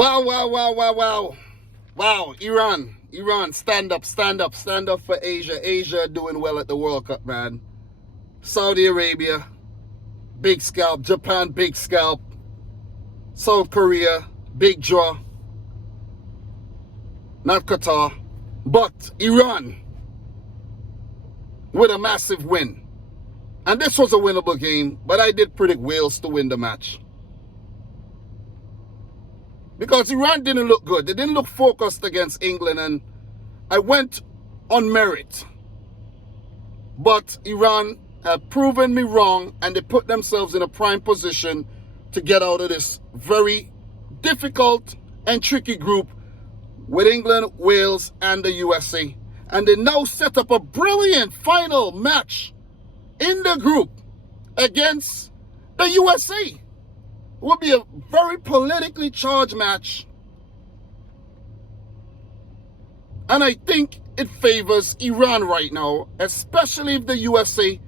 Wow, wow, wow, wow, wow. Wow, Iran, stand up for Asia. Asia doing well at the World Cup, man. Saudi Arabia, big scalp. Japan, big scalp. South Korea, big draw. Not Qatar, but Iran with a massive win. And this was a winnable game, but I did predict Wales to win the match. Because Iran didn't look good. They didn't look focused against England, and I went on merit. But Iran have proven me wrong, and they put themselves in a prime position to get out of this very difficult and tricky group with England, Wales, and the USA. And they now set up a brilliant final match in the group against the USA. It will be a very politically charged match. And I think it favors Iran right now, especially if the USA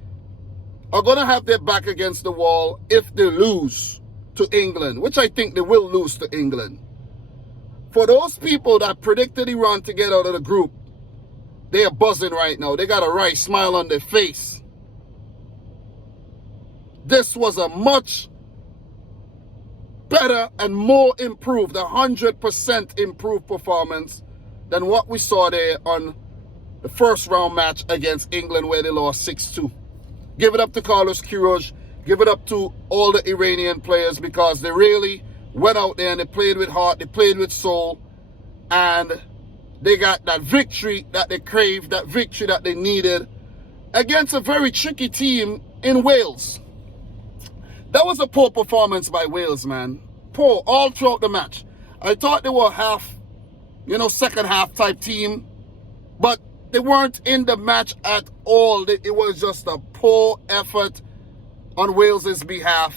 are going to have their back against the wall if they lose to England, which I think they will lose to England. For those people that predicted Iran to get out of the group, they are buzzing right now. They got a right smile on their face. This was a much better and more improved, 100% improved performance than what we saw there on the first round match against England where they lost 6-2. Give it up to Carlos Queiroz. Give it up to all the Iranian players because they really went out there and they played with heart, they played with soul, and they got that victory that they craved, that victory that they needed against a very tricky team in Wales. That was a poor performance by Wales, man. Poor all throughout the match. I thought they were second half type team, but they weren't in the match at all. It was just a poor effort on Wales's behalf.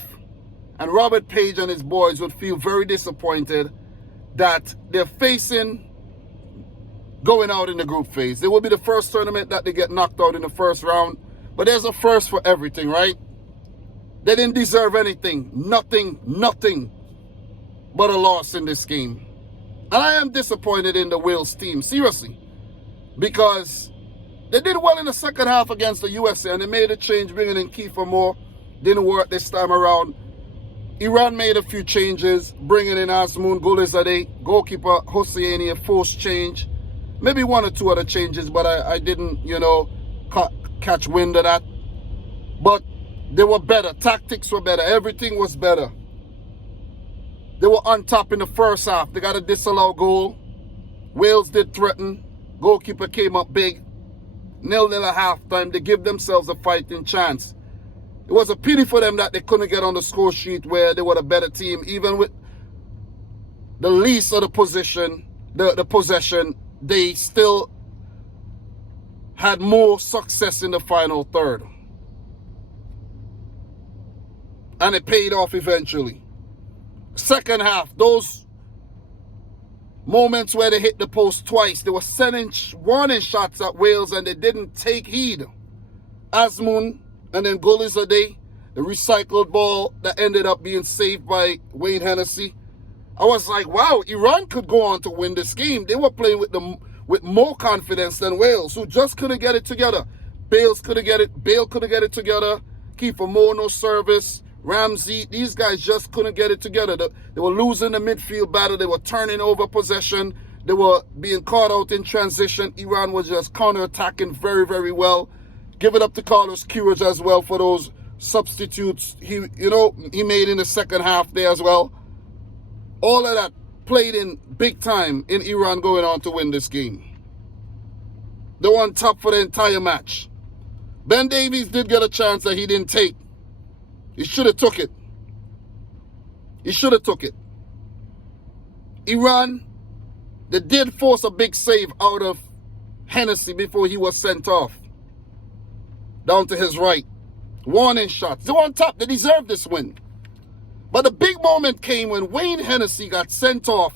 And Robert Page and his boys would feel very disappointed that they're facing going out in the group phase. It will be the first tournament that they get knocked out in the first round. But there's a first for everything, right? They didn't deserve anything. Nothing but a loss in this game. And I am disappointed in the Wales team, seriously. Because they did well in the second half against the USA and they made a change bringing in Kiefer Moore. Didn't work this time around. Iran made a few changes, bringing in Azmoun Gulizadeh, goalkeeper Hosseini, a forced change. Maybe one or two other changes, but I didn't, catch wind of that. But they were better. Tactics were better. Everything was better. They were on top in the first half. They got a disallowed goal. Wales did threaten. Goalkeeper came up big. 0-0 at halftime. They give themselves a fighting chance. It was a pity for them that they couldn't get on the score sheet where they were a better team. Even with the least of the possession, they still had more success in the final third. And it paid off eventually. Second half, those moments where they hit the post twice, they were sending warning shots at Wales and they didn't take heed. Azmoun and then Gulizadeh, the recycled ball that ended up being saved by Wayne Hennessy. I was like, wow, Iran could go on to win this game. They were playing with more confidence than Wales, who just couldn't get it together. Bale couldn't get it together. Kiefer Moore, no service. Ramsey, these guys just couldn't get it together. They were losing the midfield battle. They were turning over possession. They were being caught out in transition. Iran was just counter-attacking very, very well. Give it up to Carlos Queiroz as well for those substitutes he made in the second half there as well. All of that played in big time in Iran going on to win this game. They were on top for the entire match. Ben Davies did get a chance that he didn't take. He should have took it. Iran, they did force a big save out of Hennessy before he was sent off. Down to his right. Warning shots. They were on top. They deserved this win. But the big moment came when Wayne Hennessy got sent off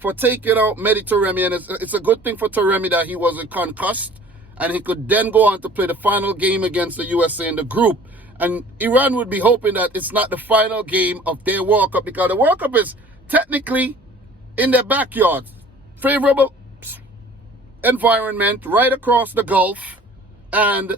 for taking out Mehdi Taremi. And it's a good thing for Taremi that he wasn't concussed. And he could then go on to play the final game against the USA in the group. And Iran would be hoping that it's not the final game of their World Cup, because the World Cup is technically in their backyard. Favorable environment right across the Gulf. And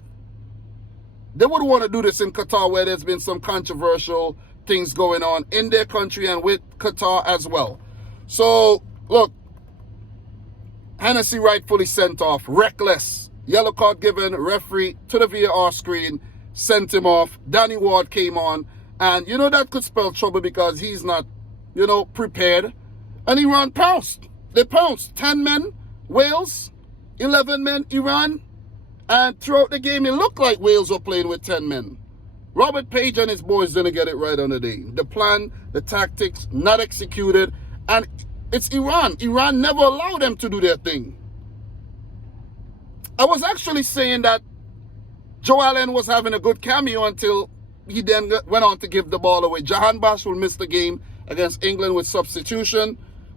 they would want to do this in Qatar, where there's been some controversial things going on in their country and with Qatar as well. So, look, Hennessy rightfully sent off. Reckless. Yellow card given. Referee to the VAR screen. Sent him off. Danny Ward came on. And, you know, that could spell trouble because he's not, you know, prepared. And Iran pounced. They pounced. 10 men, Wales. 11 men, Iran. And throughout the game, it looked like Wales were playing with 10 men. Robert Page and his boys didn't get it right on the day. The plan, the tactics, not executed. And it's Iran. Iran never allowed them to do their thing. I was actually saying that Joe Allen was having a good cameo until he then went on to give the ball away. Jahan Bash will miss the game against England with substitution.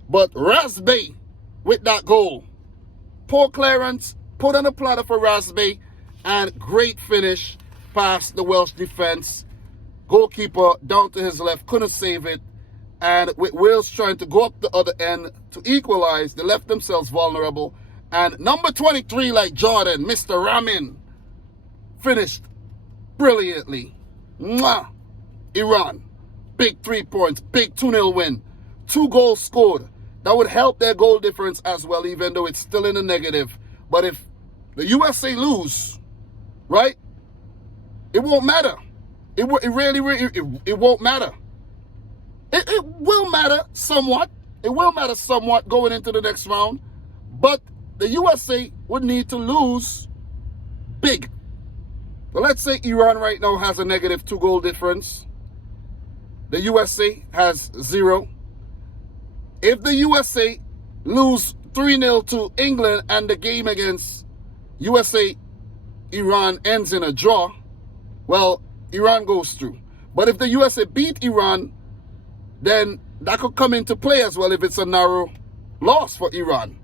But Rasbay with that goal. Poor clearance, put on a platter for Rasbay, and great finish past the Welsh defense. Goalkeeper down to his left, couldn't save it. And with Wales trying to go up the other end to equalize, they left themselves vulnerable. And number 23, like Jordan, Mr. Ramin, finished brilliantly. Mwah! Iran, big 3 points, big 2-0 win. 2 goals scored. That would help their goal difference as well, even though it's still in the negative. But if the USA lose, right, it won't matter. It won't matter. It will matter somewhat. It will matter somewhat going into the next round. But the USA would need to lose big. So let's say Iran right now has a negative 2 goal difference. The USA has 0. If the USA lose 3-0 to England and the game against USA-Iran ends in a draw, well, Iran goes through. But if the USA beat Iran, then that could come into play as well if it's a narrow loss for Iran.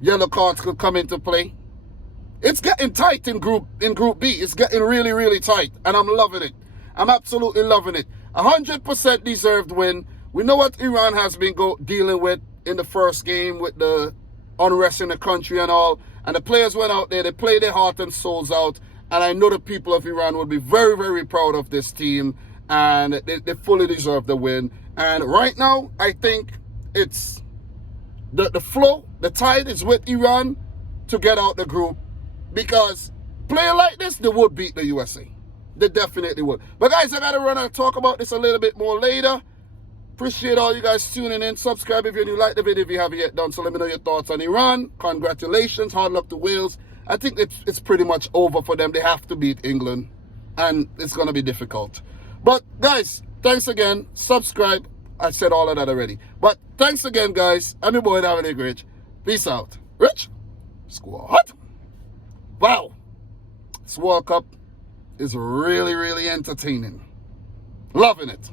Yellow cards could come into play. It's getting tight in Group B. It's getting really, really tight, and I'm loving it. I'm absolutely loving it. 100% deserved win. We know what Iran has been dealing with in the first game with the unrest in the country and all. And the players went out there. They played their heart and souls out. And I know the people of Iran will be very, very proud of this team. And they fully deserve the win. And right now, I think it's the flow, the tide is with Iran to get out the group. Because playing like this, they would beat the USA. They definitely would. But guys, I got to run and talk about this a little bit more later. Appreciate all you guys tuning in. Subscribe if you're new. Like the video if you haven't yet done. So let me know your thoughts on Iran. Congratulations. Hard luck to Wales. I think it's pretty much over for them. They have to beat England. And it's going to be difficult. But guys, thanks again. Subscribe. I said all of that already. But thanks again, guys. I'm your boy, Dominic Rich. Peace out. Rich Squad. Wow. This World Cup is really, really entertaining. Loving it.